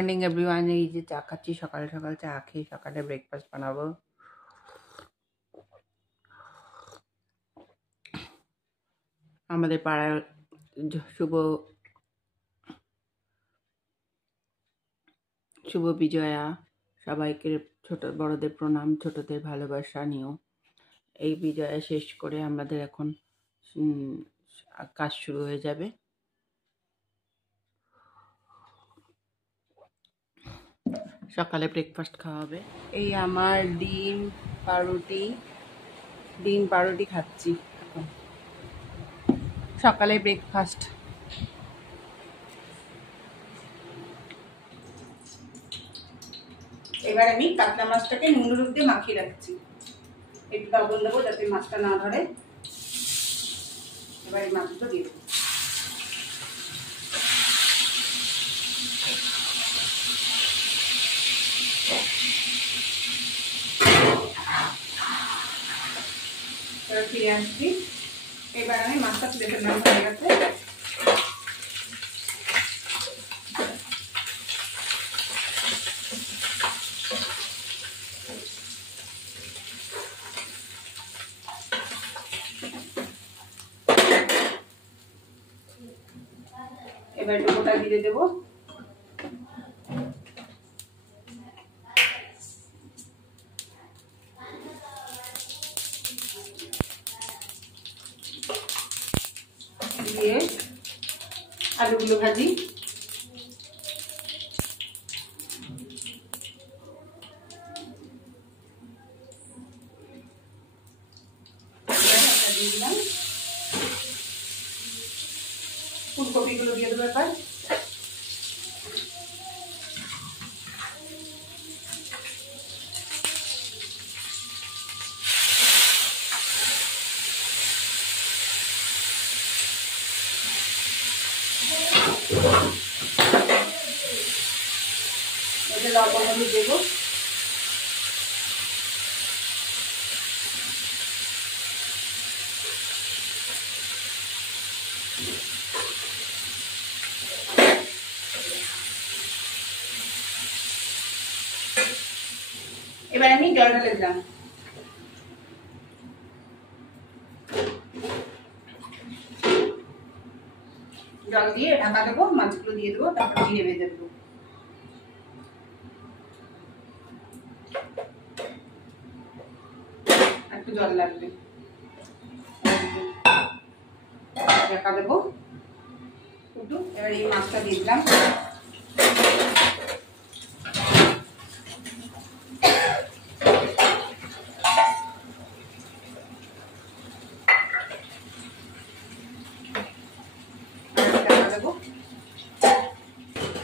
Morning everyone. এই যে চা খাচ্ছি, সকাল সকাল চা খেয়ে সকালে ব্রেকফাস্ট বানাবো। আমাদের পাড়ার শুভ শুভ বিজয়া, সবাইকে ছোট বড়দের প্রণাম, ছোটদের ভালোবাসা নিও। এই বিজয়া শেষ করে আমাদের এখন কাজ শুরু হয়ে যাবে। সকালে ব্রেকফাস্ট খাওয়া হবে। এই আমার ডিম পাউরুটি খাচ্ছি এখন সকালে ব্রেকফাস্ট। এবার আমি কাতলা মাছটাকে নুন হলুদ দিয়ে মাখিয়ে রাখছি, একটু লবণ দেবো যাতে মাছটা না ধরে। এবার এই মাছটা দিয়ে দেবো। এবার ফিরে আসছি। এবার আমি মাছটা তুলে ফেললাম হয়ে গেছে। এবার একটু গোটা জিরে দেবো, দিয়ে আলুগুলো ভাজি। দিয়ে দিলাম ফুলকপিগুলো দিয়ে দেবো এবার। এতে লবণ হলুদ দেবো। এবার আমি জল ঢেলে দিলাম। জল দিয়ে ঢাকা দেবো, মাছগুলো দিয়ে দেবো, তারপর জিরে ভেজে দেবো। একটু জল লাগবে, ঢাকা দেবো একটু। এবার এই মাছটা দিয়ে দিলাম।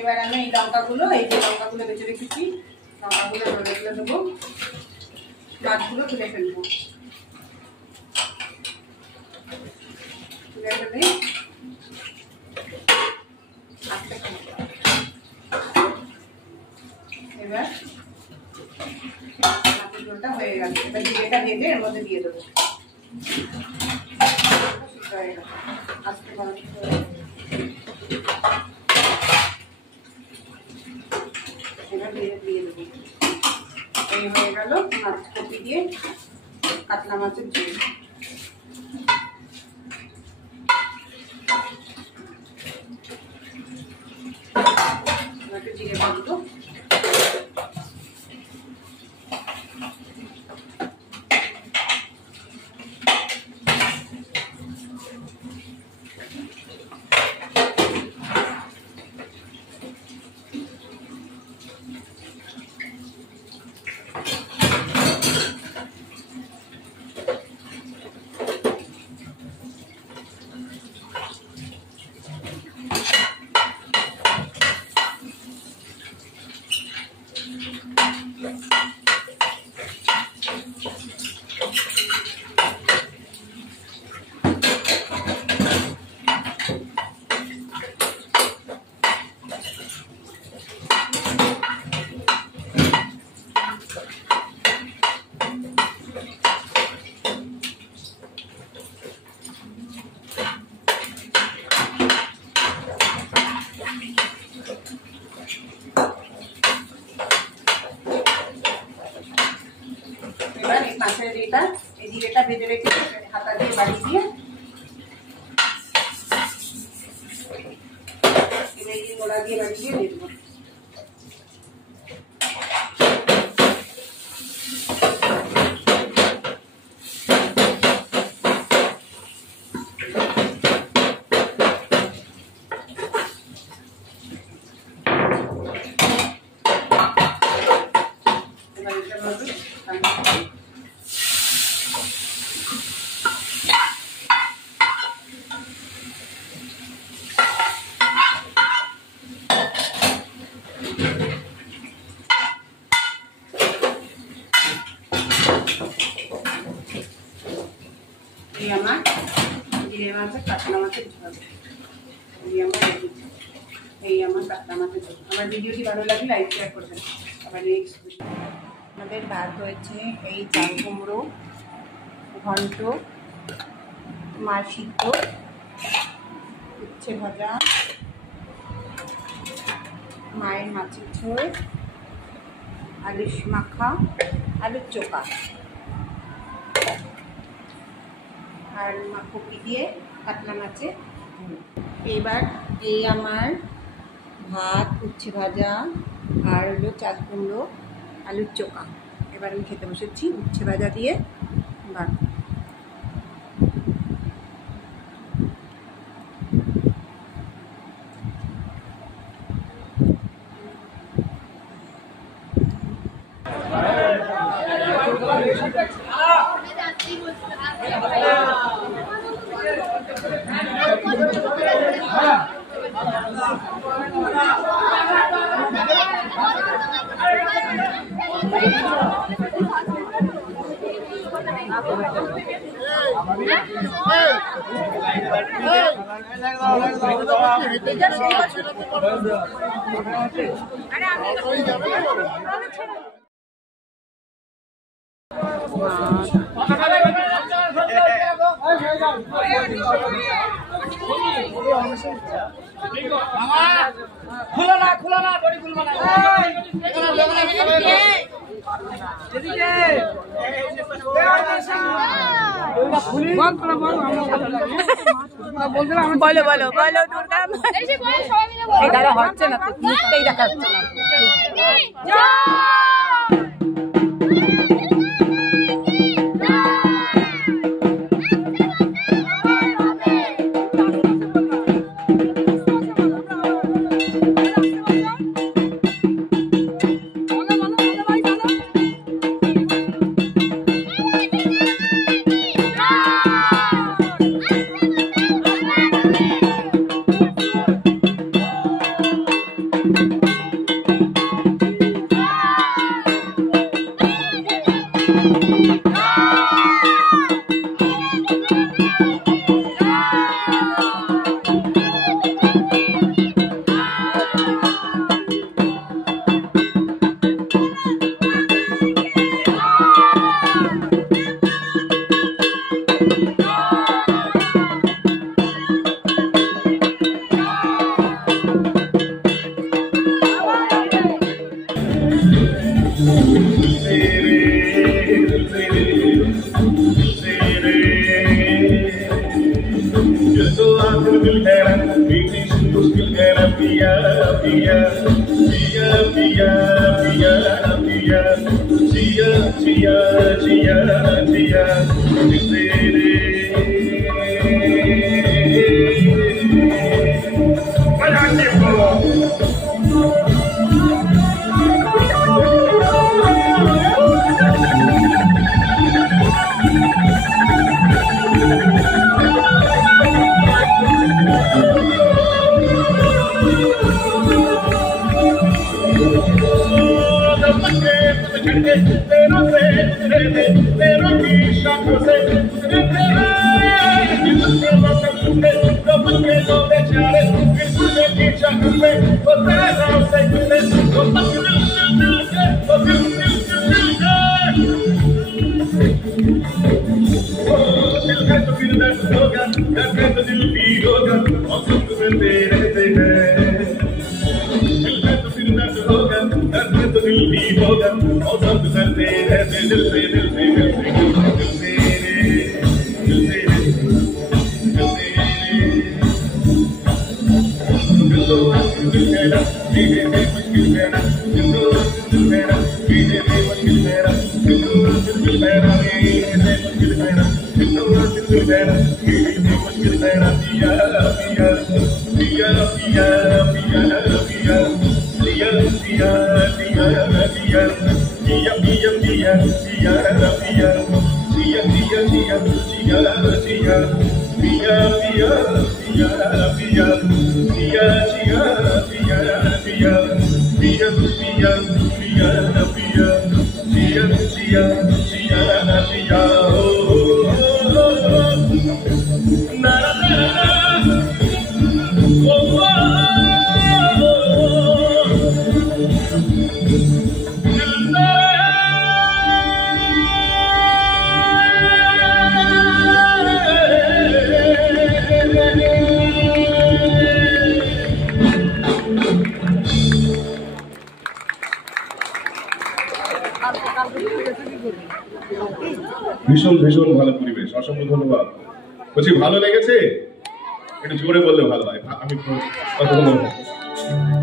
এবার আমি এই লঙ্কাগুলো বেছে রেখেছি, লঙ্কাগুলো রোদে তুলে দেবো, মাছগুলো তুলে ফেলবো। তুলে ফেলে এবার মাছের ঝোলটা হয়ে গেল। এবার জিরেটা ভেজে এর মধ্যে দিয়ে দেবো। আস্তে করে এবার দিয়ে দেবো। এই হয়ে গেল মাছ কপি দিয়ে কাতলা মাছের ঝোল। একটু জিরে ভাজবো। জিরেটা, এই জিরেটা ভেজে রেখে হাতা দিয়ে বাড়ি দিয়ে এই গোলা দিয়ে বাড়ি দিয়ে দেবো। জিরে মাছের কাতলা মাছের ঝোল, এই আমার কাতলা মাছের ঝোল। আমার ভিডিওটি ভালো লাগলে লাইক শেয়ার করবেন। আবার নেক্সট আমাদের ভাত হয়েছে এই চাল কুমড়ো ঘন্ট, মাছ সিদ্ধ, উচ্ছে ভাজা, মায়ের মাছের ঝোল, আলুর মাখা, আলুর চোখা আর কপি দিয়ে কাতলা মাছের ঝোল। এইবার এই আমার ভাত, উচ্ছে ভাজা আর হলো চাল কুমড়ো আলুর চোখা। এবার আমি খেতে বসেছি উচ্ছে ভাজা দিয়ে ভাত। খুলো না বড়ি খুলবো না। বলো বলো বলো দুর্গা এই দাদা হচ্ছে না তো, মুখটাই দেখাচ্ছে না। दिल से ভীষণ ভীষণ ভালো পরিবেশ, অসংখ্য ধন্যবাদ। বলছি ভালো লেগেছে? একটু জোরে বললে ভালো হয়। আমি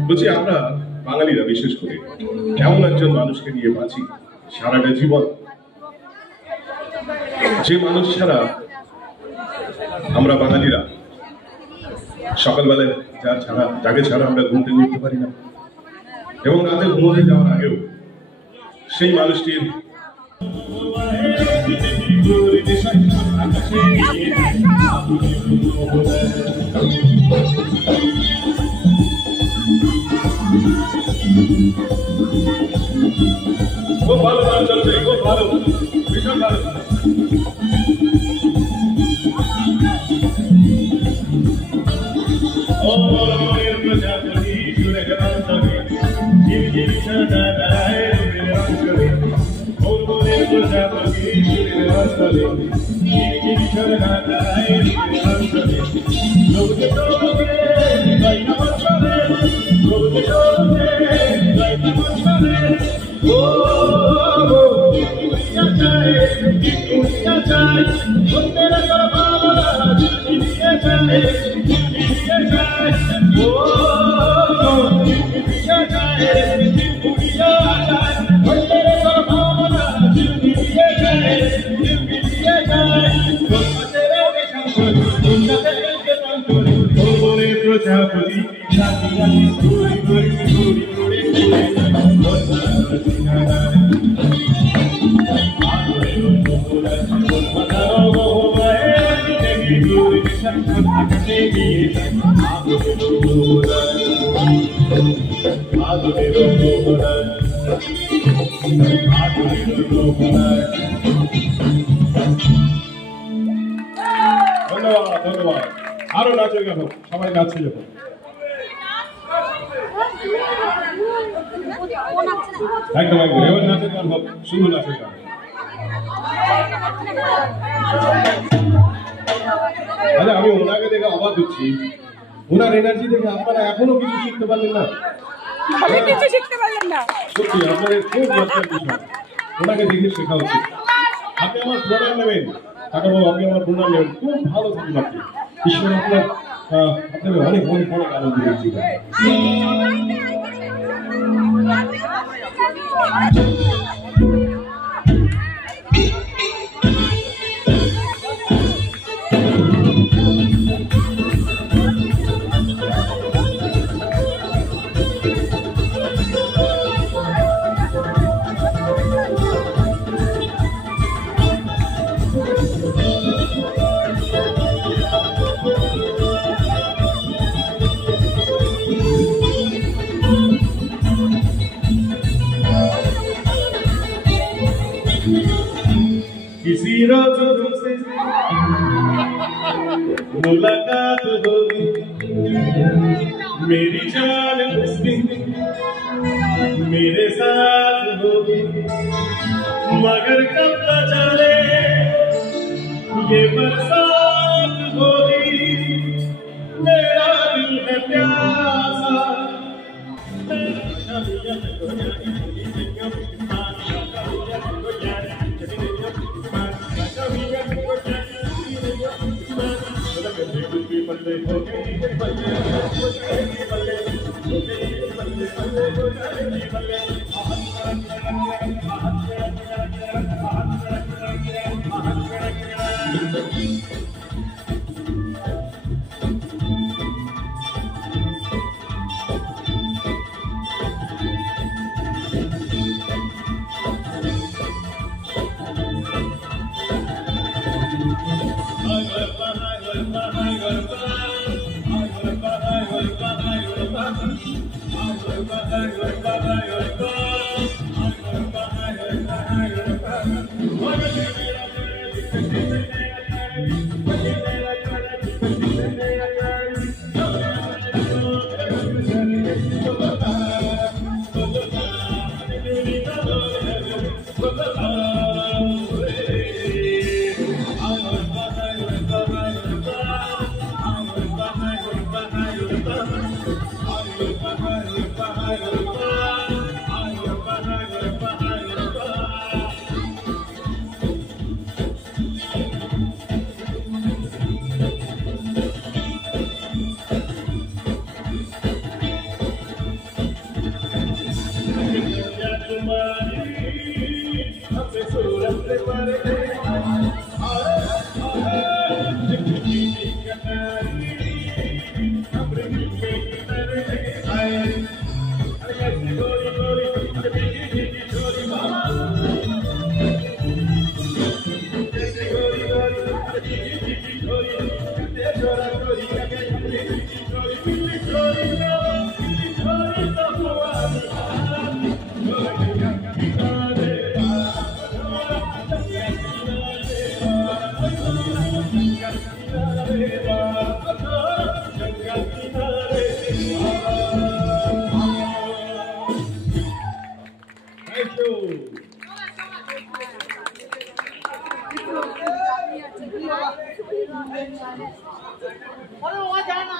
বলছি আমরা বাঙালিরা বিশেষ করে এমন একজন মানুষকে নিয়ে বাঁচি সারাটা জীবন, যে মানুষ ছাড়া আমরা বাঙালিরা সকালবেলায় যাকে ছাড়া আমরা ঘুম থেকে উঠতে পারি না, এবং রাতে ঘুমোতে যাওয়ার আগেও সেই মানুষটির খুব ভালো গান চলছে, খুব ভালো, ভীষণ ভালো। ধন্যবাদ ধন্যবাদ। আরো নাচে গেল, সবাই নাচছে যখন। একদম একদম, এবার নাচের গান হোক, শুধু নাচের গান। আরে আমি ওনাকে দেখে অবাক হচ্ছি, ওনার এনার্জি দেখে আপনারা এখনো কিছু শিখতে পারলেন না? সত্যি আপনাদের খুব লজ্জার বিষয়, ওনাকে দেখে শেখা উচিত। আপনি আমার প্রণাম নেবেন কাকাবাবু, আপনি আমার প্রণাম নেবেন। খুব ভালো থাকুন আপনি, ঈশ্বর আপনাকে অনেক অনেক অনেক আনন্দ দিচ্ছি। किसी रोज तुमसे मुलाकात होगी, मेरी जान उस दिन मेरे साथ होगी, मगर कब न जाने ये बरसात होगी, मेरा दिल है प्यासा। Thank you. अरे वहाँ जाना